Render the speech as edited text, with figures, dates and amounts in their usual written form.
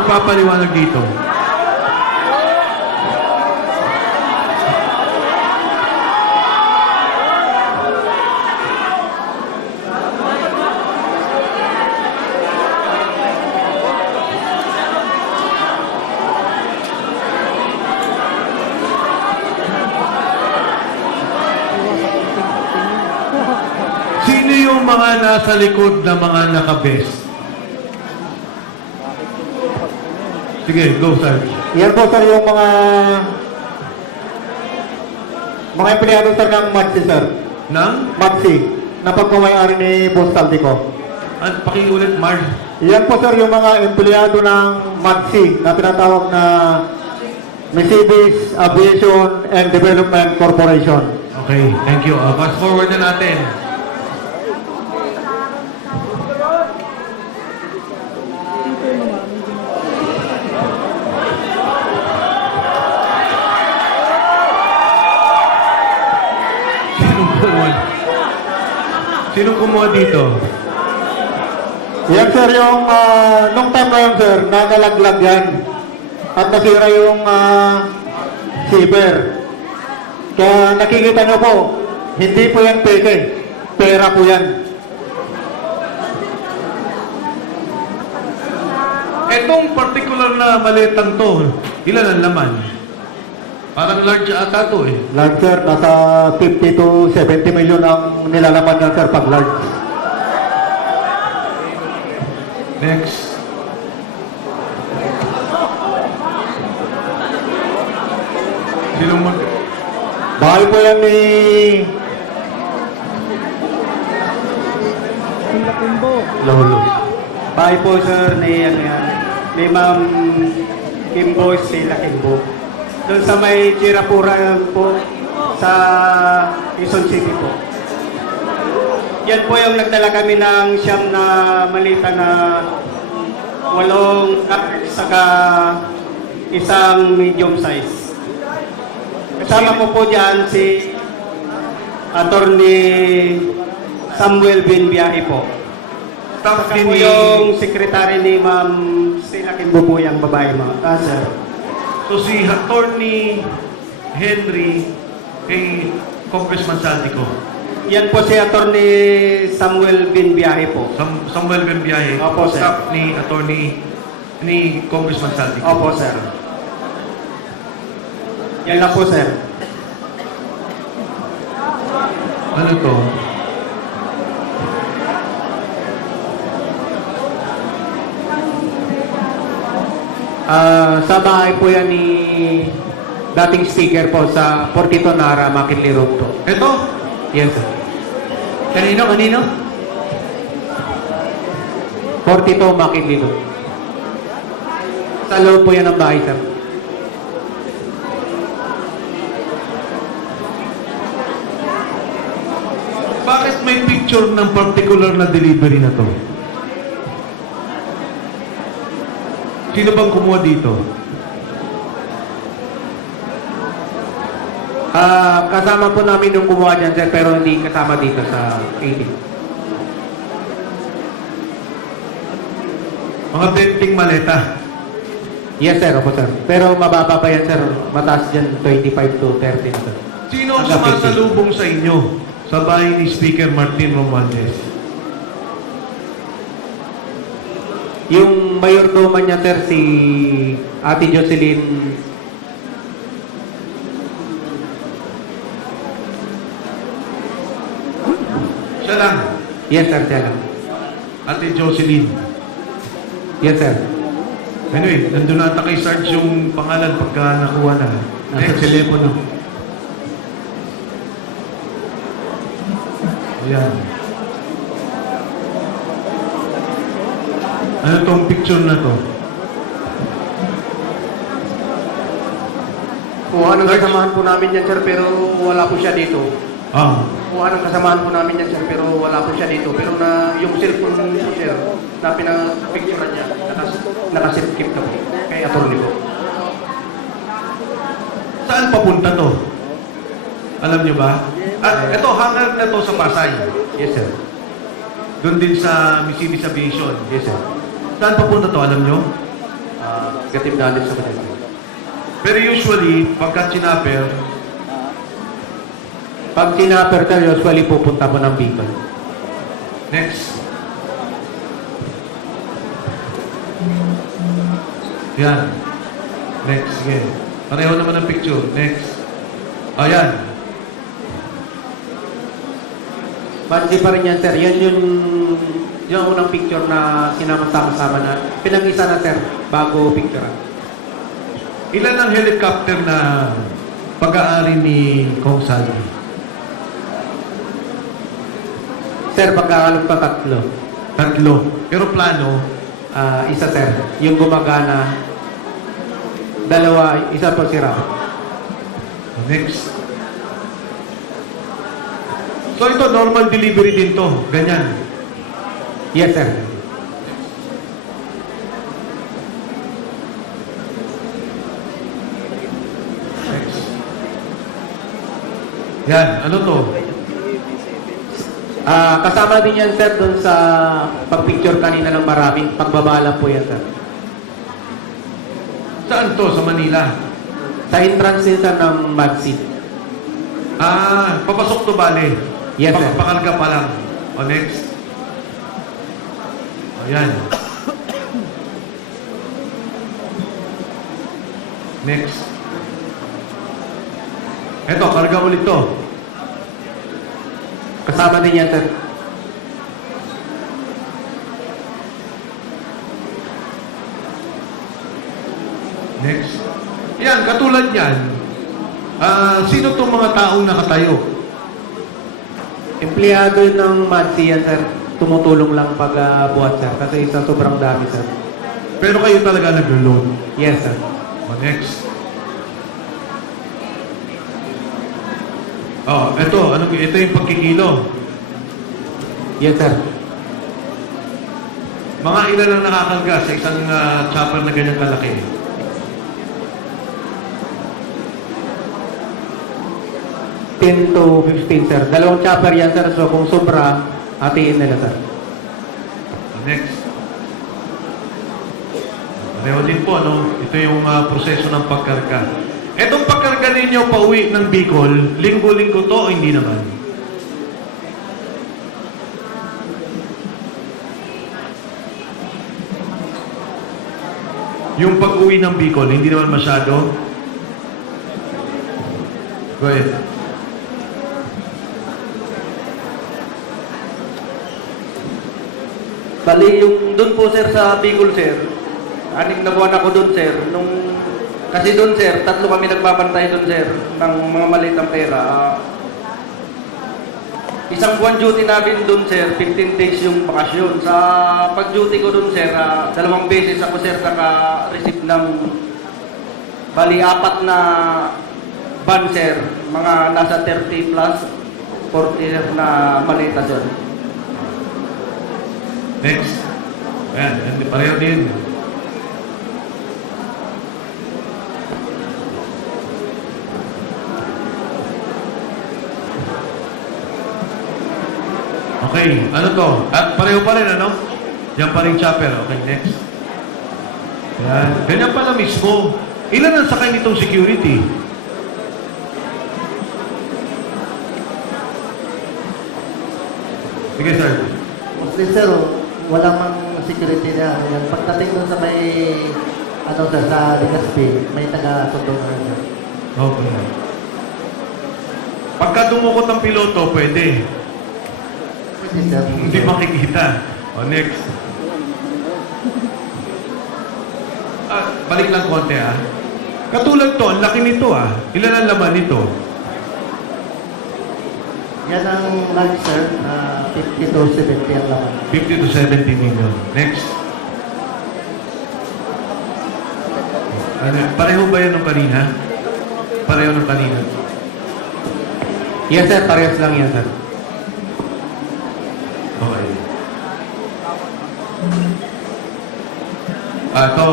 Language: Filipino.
magpapaliwanag dito? Sino yung mga nasa likod na mga nakabes? Sige, go, sir. Yan po sir yung mga empleyado sir ng MATSI sir. Nang? MATSI, na pagmamayari ni Boss Saldico. At pakiulit, Mark. Yan po sir yung mga empleyado ng MATSI na tinatawag na Mercedes Aviation and Development Corporation. Okay, thank you. Fast forward na natin. Sinong kumuha dito? Yan sir yung nung time na yun sir, nakalaglag yan. At nasira yung zipper. Kaya nakikita nyo po, hindi po yan peke. Pera po yan. Etong particular na maletang to, ilan ang laman? Parang large ata to eh. Large sir, nasa 50 to 70 million ang nilalaman yan sir pag large. Next. Sinong mag... Bahay po yan ni... Lolo. Bahay po sir ni ano yan, ni Ma'am Kimbo Sila Kimbo. Doon sa may Chirapura po sa Quezon City po. Yan po yung nagdala kami ng siyam na malita na 8 saka isang medium size. Kasama ko po dyan si Attorney Samuel Binbiyahe po. Staff Saka din po ni... yung sekretary ni Ma'am Sila Kimbo po yung babae mga sir. So si Attorney Henry kay Congressman Saldico. Yan po si Attorney Samuel Binbiyahe po. Samuel Bembiyahe. Opo, sir. Staff ni Attorney ni Congressman Saldico. Opo, sir. Yan lang po, sir. Ano to? Sa bahay po yan ni dating speaker po sa Fortito Nara, Makitli Road po. Ito? Yes, sir. Kanino? Fortito, Makitli Road. Sa loob po yan ng bahay, sir. Bakit may picture ng particular na delivery na to? Sino bang kumuha dito? Kasama po namin yung kumuha dyan, sir, pero hindi kasama dito sa 80. Mga benting maleta. Yes, sir. Opo, sir. Pero mababa pa yan, sir. Mataas dyan, 25 to 30 na, sir. Sino ang Hanggang 50. sumasalubong sa inyo sa bahay ni Speaker Martin Romualdez? Yung mayordoman niya, sir, si Ate Jocelyn. Siya lang. Yes, sir, siya lang. Ate Jocelyn. Yes, sir. Anyway, nandun nata kay Sarge yung pangalan pagka nakuha na. Nasa telepono. Ayan. Ano tong picture na to? Kuha ng kasamahan po namin yan, sir, pero wala po siya dito. Ah, Kuha ng kasamahan po namin yan, sir, pero wala po siya dito. Pero na yung cellphone po, sir, na pinapicturean niya, nakasit-keep na po kay attorney po. saan papunta to? Alam nyo ba? Ito, hangar na to sa Pasay. Yes, sir. Doon din sa Mercedes Aviation. Yes, sir. Saan papunta to? Alam nyo? negative knowledge sa kanila. Pero usually, pagka chinapper, Pag sinapper ka, usually pupunta mo ng Bicol. next. Yan. Next, sige. Pareho naman ang picture. Next. Ayan. Bandi pa rin yan, sir. Yan yung unang picture na sinama-sama na pinag-isa na, sir, bago picture. Ilan ang helicopter na pag-aari ni Kong Salvi? Sir, pagkakalog pa tatlo. Tatlo. Pero plano, Isa, sir. Yung gumagana. Dalawa, isa po sira. next. So ito, normal delivery din to. Ganyan. Yes, sir. Next. Yan. Ano to? Kasama din yan, sir, dun sa pag-picture kanina ng marami. Pagbabala po yan, sir. Saan to? Sa Manila? Sa entrance din, sir, ng Magsid. Papasok to bale. Yes, sir. Pakarga pa lang. O, next. O, yan. Next. Eto, karga ulit to. Kasama din yan, sir. Next. Yan, katulad yan. Sino tong mga taong nakatayo? Empleyado ng Magsid yan, sir. Tumutulong lang pag buhat, sir. Kasi isa sobrang dami, sir. Pero kayo talaga nag-load. Yes, sir. O, next. Oh, ito yung pagkikilo. Yes, sir. Mga ilan lang nakakarga sa isang chopper na ganyan kalaki? $10 to $15, sir. Dalawang chopper yan, sir. So, kung sobra, hatiin nila, sir. Next. Pareho din po, ano? Ito yung proseso ng pagkarga. Etong pagkarga ninyo pauwi ng Bicol, linggo-linggo to o hindi naman? Yung pag-uwi ng Bicol, hindi naman masyado? Go ahead. Bali, yung doon po, sir, sa Bicol, sir, 6 na buwan ako doon, sir. Kasi doon, sir, 3 kami nagbabantay doon, sir, ng mga malitang pera. Isang buwan duty namin doon, sir, 15 days yung bakasyon. Sa pag-duty ko doon, sir, 2 beses ako, sir, naka-receive ng bali 4 na ban, sir. Mga nasa 30 plus, 40 na malita, sir. Next. Ayan, pareho din. Okay, ano to? At pareho pa rin, ano? Yan pa rin chopper. Okay, next. Yan. Ganyan pala mismo. Ilan ang sakay nitong security? Sige, sir. Mostly, sir, wala mang security na. Yan. Pagdating doon sa may, sir, sa Legazpi, may taga-sundo na rin, sir. Okay. Pagka dumukot ang piloto, pwede. Pwede, sir. Hindi makikita. O, next. Balik lang konti, Katulad to, ang laki nito, Ilan ang laman nito? Yan ang large, sir, na 50 to 70 ang laman. 50 to 70 million. Next. Pareho ba yan ng kanina? Pareho ng kanina. Yes, sir. Parehas lang yan, sir. Okay. Ito.